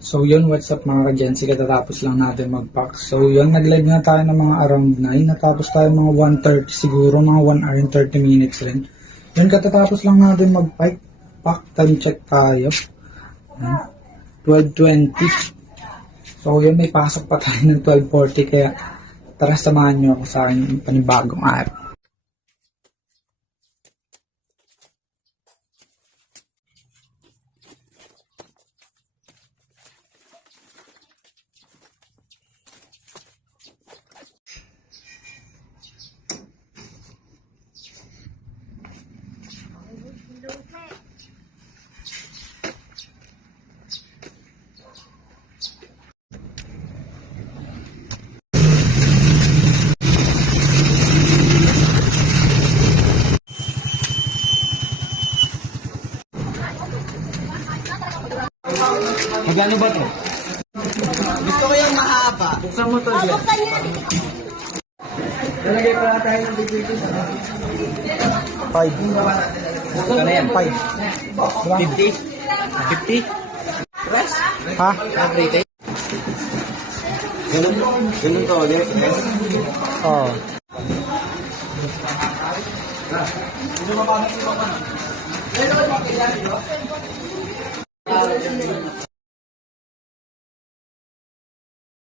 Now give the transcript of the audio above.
So yun, what's up mga ka-Gensi, katatapos lang natin mag-pack. So yun, nag-live na tayo ng mga around 9, natapos tayo mga 1:30 siguro, mga 1 hour and 30 minutes rin. Yun, katatapos lang natin mag-pack, time check tayo. 12:20. So yun, may pasok pa tayo ng 12:40, kaya tara samahan nyo ako sa aking panibagong araw. Magkano ba to? Gusto ko yung mahaba. Buksan mo to, Jen. Buksan niyo. Lalagay pala tayo ng bibigyan. 5. Buksan na yan. 5. 50? 50? Press? Ha? Updated? Ganun to ulit. Oo.